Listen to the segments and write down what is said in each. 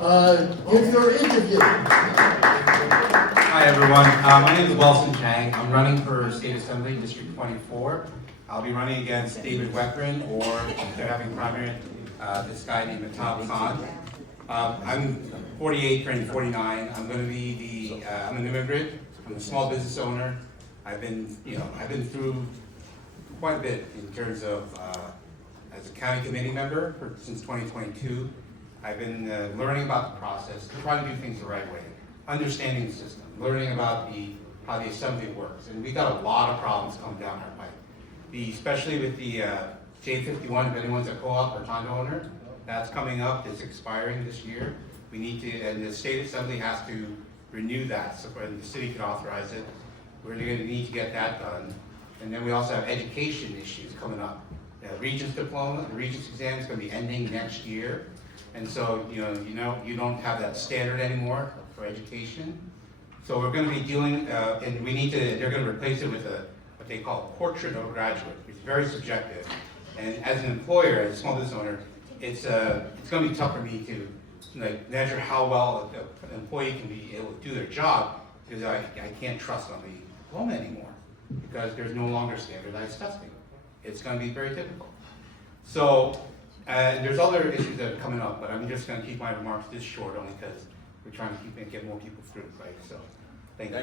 give your interview. Hi everyone, my name is Wilson Chang. I'm running for State Assembly District 24. I'll be running against David Wekrin, or they're having primary, this guy named Matab Khan. I'm 48, turning 49. I'm going to be I'm an immigrant. I'm a small business owner. I've been through quite a bit in terms of as a county committee member since 2022. I've been learning about the process, trying to do things the right way, understanding the system, learning about how the assembly works, and we got a lot of problems coming down our pipe. Especially with the J51, if anyone's a co-op or condo owner, that's coming up. It's expiring this year. We need to, and the state assembly has to renew that, so and the city can authorize it. We're going to need to get that done. And then we also have education issues coming up. The Regents diploma, the Regents exam is going to be ending next year, and so you don't have that standard anymore for education. So we're going to be dealing, and they're going to replace it with what they call portrait of a graduate, which is very subjective. And as an employer, as a small business owner, it's going to be tough for me to measure how well an employee can be able to do their job, because I can't trust on the diploma anymore, because there's no longer standardized testing. It's going to be very difficult. So there's other issues that are coming up, but I'm just going to keep my remarks this short, only because we're trying to get more people through, right? So, thank you.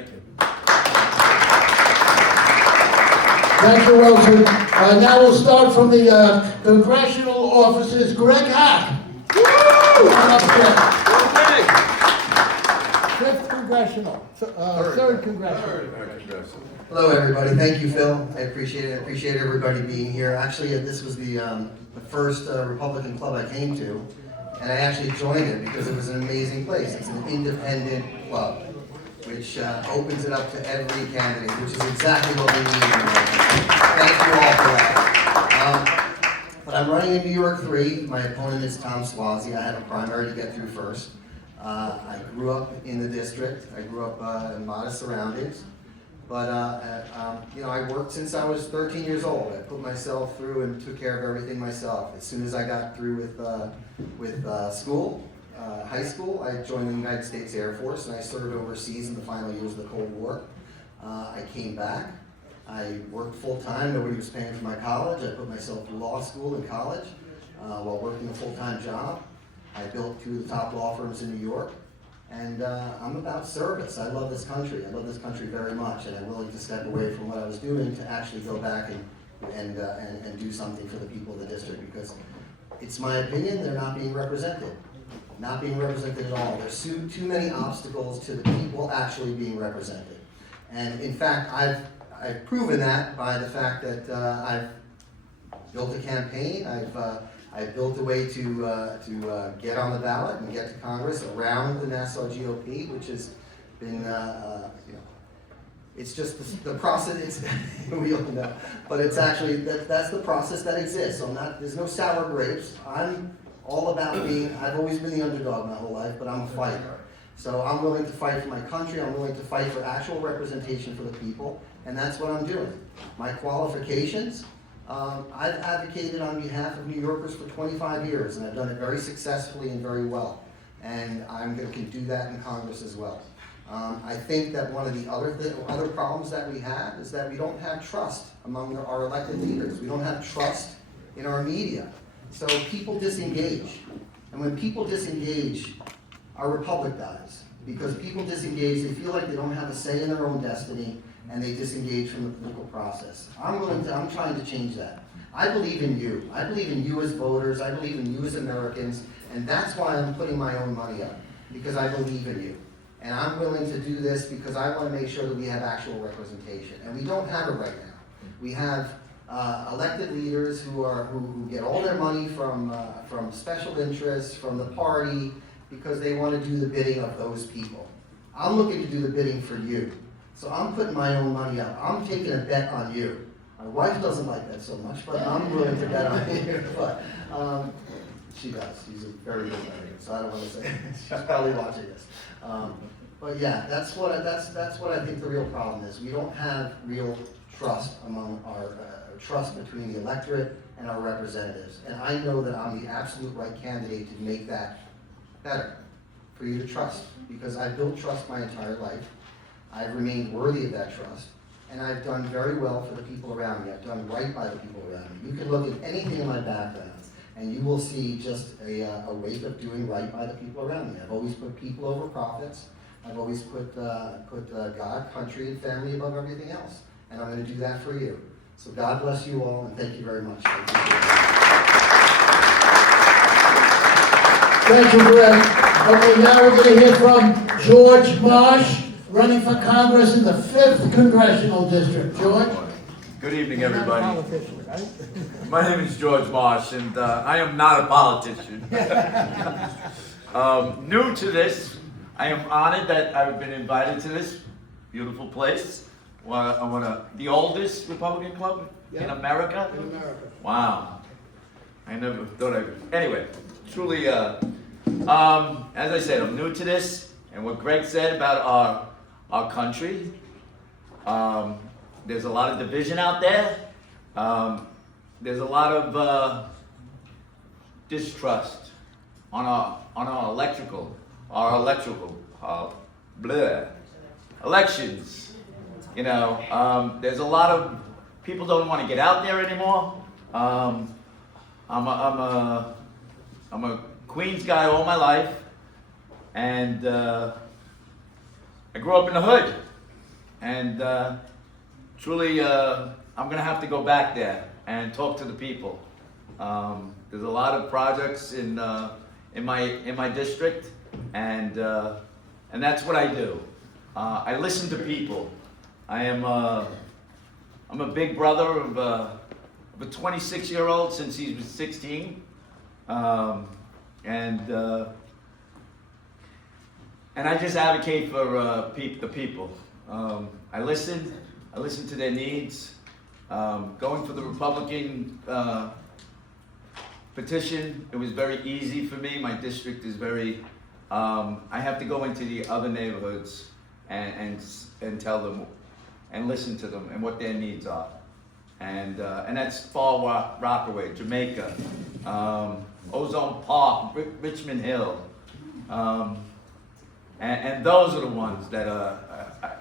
Thank you, Wilson. Now we'll start from the congressional offices. Greg Hack. Come up here. Fifth congressional, third congressional. Hello, everybody. Thank you, Phil. I appreciate it. I appreciate everybody being here. Actually, this was the first Republican club I came to, and I actually joined it because it was an amazing place. It's an independent club, which opens it up to every candidate, which is exactly what we need. Thank you all for that. But I'm running in New York 3. My opponent is Tom Suozzi. I had a primary to get through first. I grew up in the district. I grew up in modest surroundings. But I worked since I was 13 years old. I put myself through and took care of everything myself. As soon as I got through with school, high school, I joined the United States Air Force, and I served overseas in the final years of the Cold War. I came back. I worked full-time. Nobody was paying for my college. I put myself through law school and college while working a full-time job. I built two of the top law firms in New York. And I'm about service. I love this country. I love this country very much, and I'm willing to step away from what I was doing to actually go back and do something for the people of the district, because it's my opinion they're not being represented. Not being represented at all. There's too many obstacles to the people actually being represented. And in fact, I've proven that by the fact that I've built a campaign. I've built a way to get on the ballot and get to Congress around the Nassau GOP, which has been, it's just the process. We all know, but it's actually that's the process that exists. So there's no sour grapes. I'm all about I've always been the underdog my whole life, but I'm a fighter. So I'm willing to fight for my country. I'm willing to fight for actual representation for the people, and that's what I'm doing. My qualifications. I've advocated on behalf of New Yorkers for 25 years, and I've done it very successfully and very well. And I'm going to do that in Congress as well. I think that one of the other problems that we have is that we don't have trust among our elected leaders. We don't have trust in our media. So people disengage. And when people disengage, our republic dies. Because people disengage, they feel like they don't have a say in their own destiny, and they disengage from the political process. I'm trying to change that. I believe in you. I believe in you as voters. I believe in you as Americans. And that's why I'm putting my own money up, because I believe in you. And I'm willing to do this because I want to make sure that we have actual representation. And we don't have it right now. We have elected leaders who get all their money from special interests, from the party, because they want to do the bidding of those people. I'm looking to do the bidding for you. So I'm putting my own money up. I'm taking a bet on you. My wife doesn't like that so much, but I'm willing to bet on you. But she does. She's a very good lady, so I don't want to say. She's probably watching this. But yeah, that's what I think the real problem is. We don't have real trust among our trust between the electorate and our representatives. And I know that I'm the absolute right candidate to make that better. for you to trust, because I've built trust my entire life. I've remained worthy of that trust, and I've done very well for the people around me. I've done right by the people around me. You can look at anything in my background, and you will see just a wake of doing right by the people around me. I've always put people over profits. I've always put God, country, and family above everything else, and I'm going to do that for you. So God bless you all, and thank you very much. Thank you, Greg. Okay, now we're going to hear from George Marsh, running for Congress in the 5th Congressional District. George? Good evening, everybody. My name is George Marsh, and I am not a politician. New to this, I am honored that I've been invited to this beautiful place. The oldest Republican club in America? In America. Wow. I never thought I would. Anyway, truly, as I said, I'm new to this, and what Greg said about our country, there's a lot of division out there. There's a lot of distrust on our electrical elections. You know, there's a lot of people don't want to get out there anymore. I'm a Queens guy all my life, and I grew up in the hood, and truly, I'm gonna have to go back there and talk to the people. There's a lot of projects in my district, and that's what I do. I listen to people. I'm a big brother of a 26-year-old since he was 16, and I just advocate for the people. I listen to their needs. Going for the Republican petition, it was very easy for me. My district is very, I have to go into the other neighborhoods and tell them and listen to them and what their needs are. And that's Far Rockaway, Jamaica, Ozone Park, Richmond Hill. And those are the ones that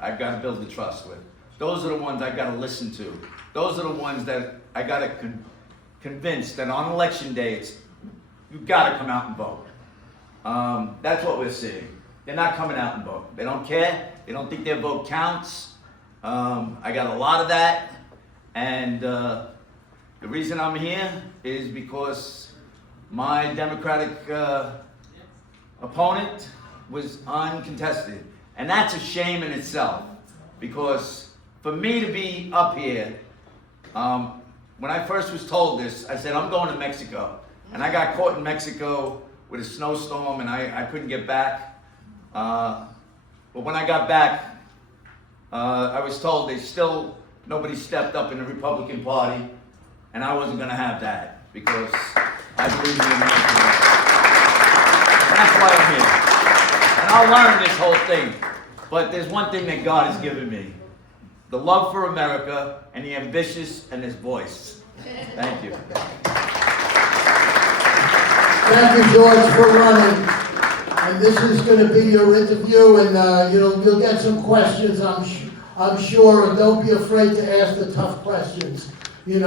I've got to build the trust with. Those are the ones I got to listen to. Those are the ones that I got to convince that on election day, you got to come out and vote. That's what we're seeing. They're not coming out and vote. They don't care. They don't think their vote counts. I got a lot of that. And the reason I'm here is because my Democratic opponent was uncontested. And that's a shame in itself, because for me to be up here, when I first was told this, I said, I'm going to Mexico. And I got caught in Mexico with a snowstorm, and I couldn't get back. But when I got back, I was told nobody stepped up in the Republican Party, and I wasn't going to have that, because I believe in the American way. And that's why I'm here. And I'll learn this whole thing. But there's one thing that God has given me: the love for America and the ambitious and his voice. Thank you. Thank you, George, for running. And this is going to be your interview, and you'll get some questions, I'm sure, and don't be afraid to ask the tough questions, to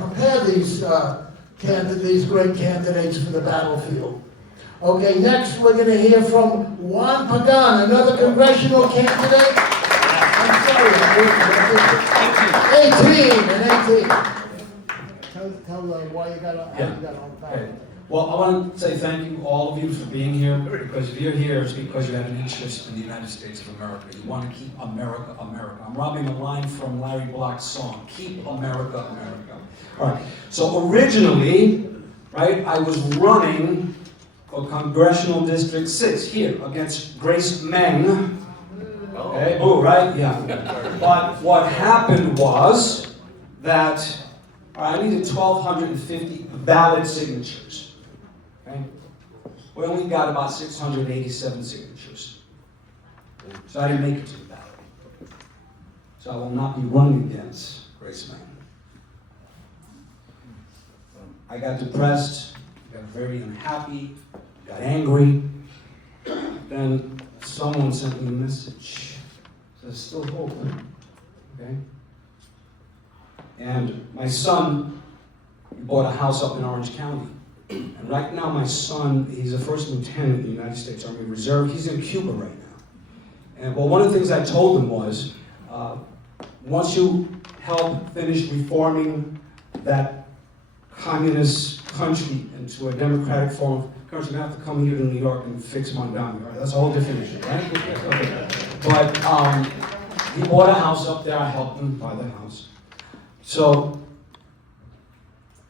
prepare these great candidates for the battlefield. Okay, next we're going to hear from Juan Pagan, another congressional candidate. I'm sorry, 18. Tell why you got on fire. Well, I want to say thank you, all of you, for being here, because if you're here, it's because you have an interest in the United States of America. You want to keep America, America. I'm robbing a line from Larry Block's song, Keep America, America. All right, so originally, right, I was running for Congressional District 6 here against Grace Meng. Okay, oh, right, yeah. But what happened was that I needed 1,250 valid signatures. Okay? We only got about 687 signatures. So I didn't make it to the ballot. So I will not be running against Grace Meng. I got depressed, got very unhappy, got angry, then someone sent me a message. There's still hope, okay? And my son bought a house up in Orange County. And right now my son, he's a first lieutenant in the United States Army Reserve. He's in Cuba right now. And well, one of the things I told him was, once you help finish reforming that communist country into a democratic form of country, you have to come here to New York and fix Mondami. Right? That's a whole different issue, right? Okay. But he bought a house up there. I helped him buy the house. So,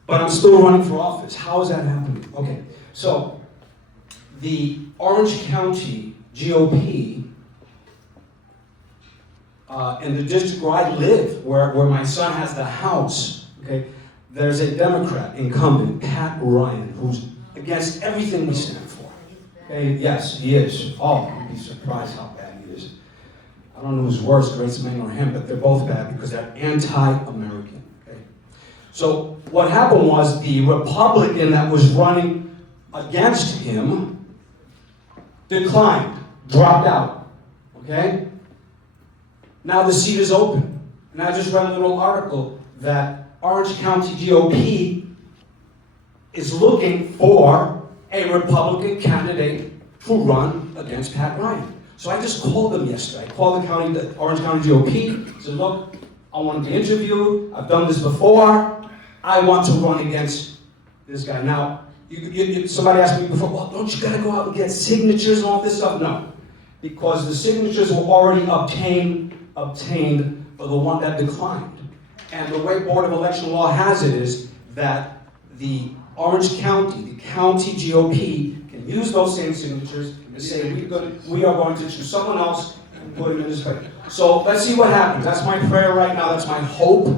but I'm still running for office. How is that happening? Okay, so the Orange County GOP in the district where I live, where my son has the house, okay, there's a Democrat incumbent, Pat Ryan, who's against everything we stand for. Okay, yes, he is. Oh, you'd be surprised how bad he is. I don't know who's worse, Grace Meng or him, but they're both bad because they're anti-American. Okay? So what happened was the Republican that was running against him declined, dropped out. Okay? Now the seat is open. And I just read a little article that Orange County GOP is looking for a Republican candidate to run against Pat Ryan. So I just called them yesterday. I called the Orange County GOP, said, look, I want to be interviewed. I've done this before. I want to run against this guy. Now, somebody asked me before, well, don't you got to go out and get signatures and all this stuff? No, because the signatures were already obtained for the one that declined. And the way Board of Election Law has it is that the Orange County, the county GOP, can use those same signatures and say, we are going to choose someone else and put him in this place. So let's see what happens. That's my prayer right now. That's my hope,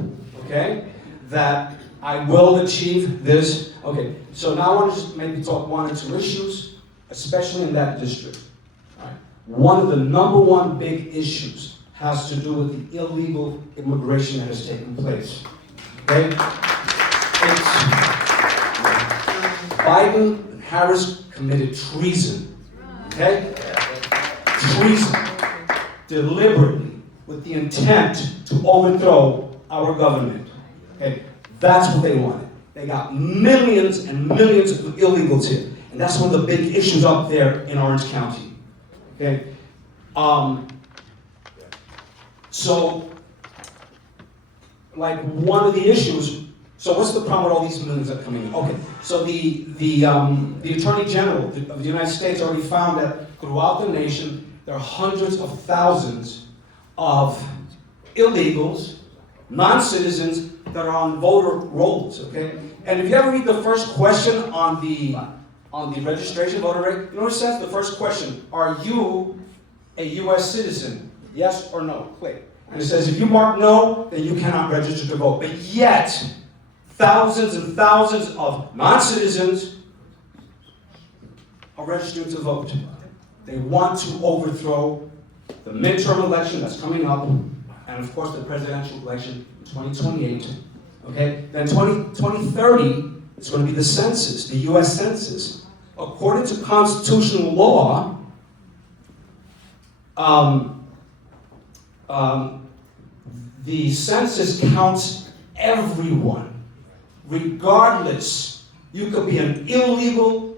okay, that I will achieve this. Okay, so now I want to just maybe talk one or two issues, especially in that district. All right. One of the number one big issues has to do with the illegal immigration that has taken place. Okay? Biden and Harris committed treason. Okay? Treason. Deliberately, with the intent to overthrow our government. Okay? That's what they wanted. They got millions and millions of illegals here. And that's one of the big issues up there in Orange County. Okay? So, like one of the issues, so what's the problem with all these millions that are coming in? Okay, so the Attorney General of the United States already found that throughout the nation, there are hundreds of thousands of illegals, non-citizens that are on voter rolls, okay? And if you ever read the first question on the registration voter rate, you know what it says? The first question, are you a U.S. citizen? Yes or no? Click. And it says if you mark no, then you cannot register to vote. But yet, thousands and thousands of non-citizens are registered to vote. They want to overthrow the midterm election that's coming up, and of course the presidential election in 2028. Okay? Then 2030, it's going to be the census, the U.S. Census. According to constitutional law, the census counts everyone, regardless. You could be an illegal,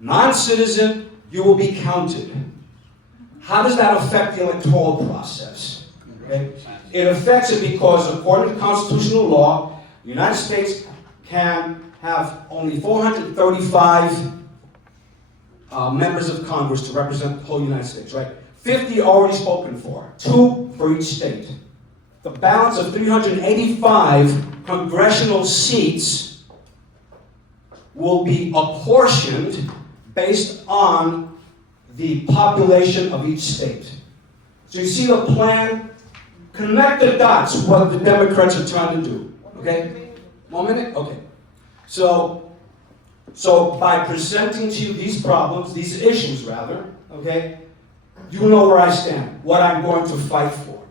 non-citizen, you will be counted. How does that affect the electoral process? Okay? It affects it because, according to constitutional law, the United States can have only 435 members of Congress to represent the whole United States, right? 50 already spoken for, 2 for each state. The balance of 385 congressional seats will be apportioned based on the population of each state. So you see the plan? Connect the dots, what the Democrats are trying to do. Okay? 1 minute? Okay. So by presenting to you these problems, these issues rather, okay, you know where I stand, what I'm going to fight for.